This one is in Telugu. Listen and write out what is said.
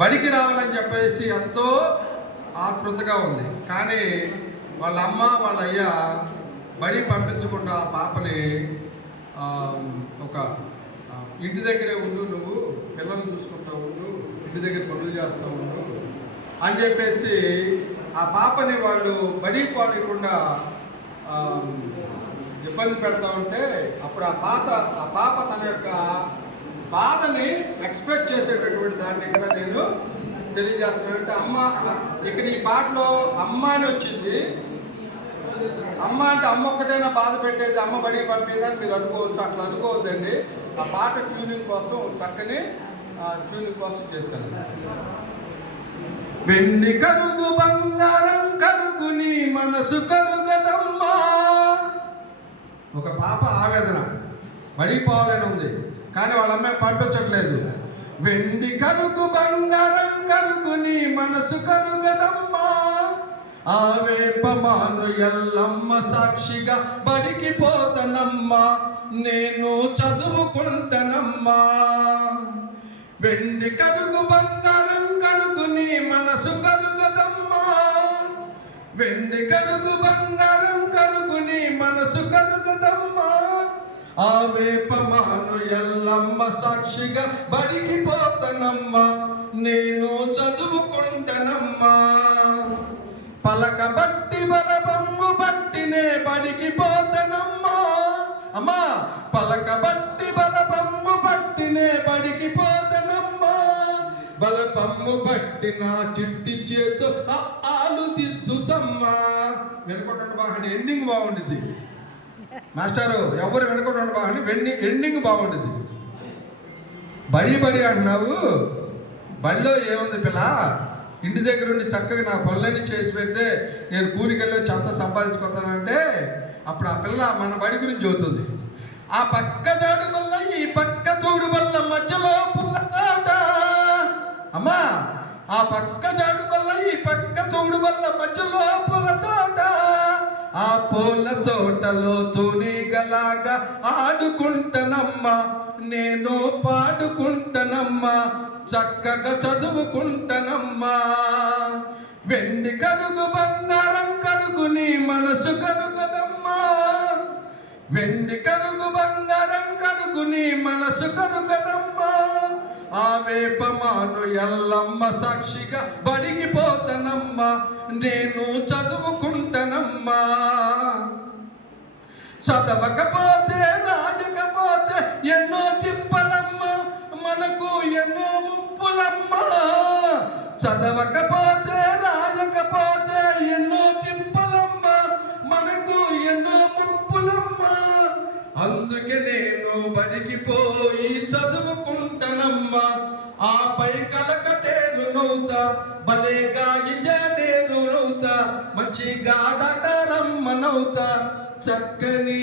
బడికి రావాలని చెప్పేసి ఎంతో ఆతృతగా ఉంది. కానీ వాళ్ళ అమ్మ వాళ్ళ అయ్య బడి పంపించకుండా ఆ పాపని ఒక ఇంటి దగ్గరే ఉండు, నువ్వు పిల్లల్ని చూసుకుంటూ ఉండు, ఇంటి దగ్గర పనులు చేస్తూ ఉండు అని చెప్పేసి ఆ పాపని వాళ్ళు బడి పోనీయకుండా ఇబ్బంది పెడతా ఉంటే అప్పుడు ఆ పాప తన యొక్క బాధని ఎక్స్ప్రెస్ చేసేటటువంటి దాన్ని ఇక్కడ నేను తెలియజేస్తున్నాను. అంటే అమ్మ, ఇక్కడ ఈ పాటలో అమ్మ అని వచ్చింది. అమ్మ అంటే అమ్మ ఒక్కటైనా బాధ పెట్టేది, అమ్మ బడికి పంపేదని మీరు అనుకోవచ్చు. అట్లా అనుకోవద్దండి. ఆ పాట ట్యూనింగ్ కోసం, చక్కని ట్యూనింగ్ కోసం చేశాను. వెండి కరుగు బంగారం కరుగు నీ మనసు కరుగదమ్మా. ఒక పాప ఆవేదన, బడికి పోవాలని ఉంది కానీ వాళ్ళ అమ్మాయి పంపించట్లేదు. వెండి కరుగు బంగారం కరుగు నీ మనసు కరుగదమ్మా. ఆవేపమాను ఎల్లమ్మ సాక్షిగా బడికి పోతనమ్మా, నేను చదువుకుంటానమ్మా. వెండి కరుగు బంగారం కరుగు నీ మనసు కరుగదమ్మా. వెండి కరుగు బంగారం కరుగు నీ మనసు కరుగదమ్మా. ఆవేపమాను ఎల్లమ్మ సాక్షిగా బడికి పోతనమ్మా, నేను చదువుకుంటానమ్మా. పలక బట్టి బలబమ్ము బట్టినే బడికి పోతనమ్మా. అమ్మా, పలక బట్టి బలబమ్ము బట్టినే బడికి పోతనమ్మా. బలబమ్ము బట్టి నా చిట్టి చేతు ఆలు దిద్దుతమ్మా. వెనుకొండ బాగుంది, ఎండింగ్ బాగుండిద్ది మాస్టారు. ఎవరు వెనుకొండ బాగుండి, ఎండింగ్ బాగుండిద్ది. బడి అంటున్నావు, బడిలో ఏముంది పిల్ల, ఇంటి దగ్గర ఉండి చక్కగా నా పనులన్నీ చేసి పెడితే నేను కూలికెళ్ళి వచ్చి అంతా సంపాదించుకోతానంటే అప్పుడు ఆ పిల్ల మన బడి గురించి చెబుతుంది. ఆ పక్క జాడు వల్ల ఈ పక్క తోడు వల్ల మధ్యలో పుల్లతాట. అమ్మా, ఆ పక్క జాడు వల్ల ఈ పక్క తోడు వల్ల మధ్యలో పుల్లతాట. ఆ పూల తోటలో తూనీగలాగా ఆడుకుంటానమ్మా, నేను పాడుకుంటానమ్మా, చక్కగా చదువుకుంటానమ్మా. వెండి కరుగు బంగారం కరుగు నీ మనసు కరుగదమ్మా. వెండి కరుగు బంగారం కరుగు నీ మనసు కరుగదమ్మా. ఆవేపమాను ఎల్లమ్మ సాక్షిగా బడికి పోతనమ్మా, నేను చదువుకుంటానమ్మా. చదవకపోతే రాజకపోతే ఎన్నో తిప్పలమ్మ, మనకు ఎన్నో ముప్పులమ్మా. చదవకపోతే రాజకపోతే ఎన్నో తిప్పలమ్మ, మనకు ఎన్నో ముప్పులమ్మా. అందుకే నేను బడికి పోయి చదువుకుంటానమ్మా. ఆపై కలకటేరు నవ్వుతా, భలేగా ఇంజనీరు నవ్వుతా, మంచిగా డాక్టరమ్మ నవ్వుతా, చక్కని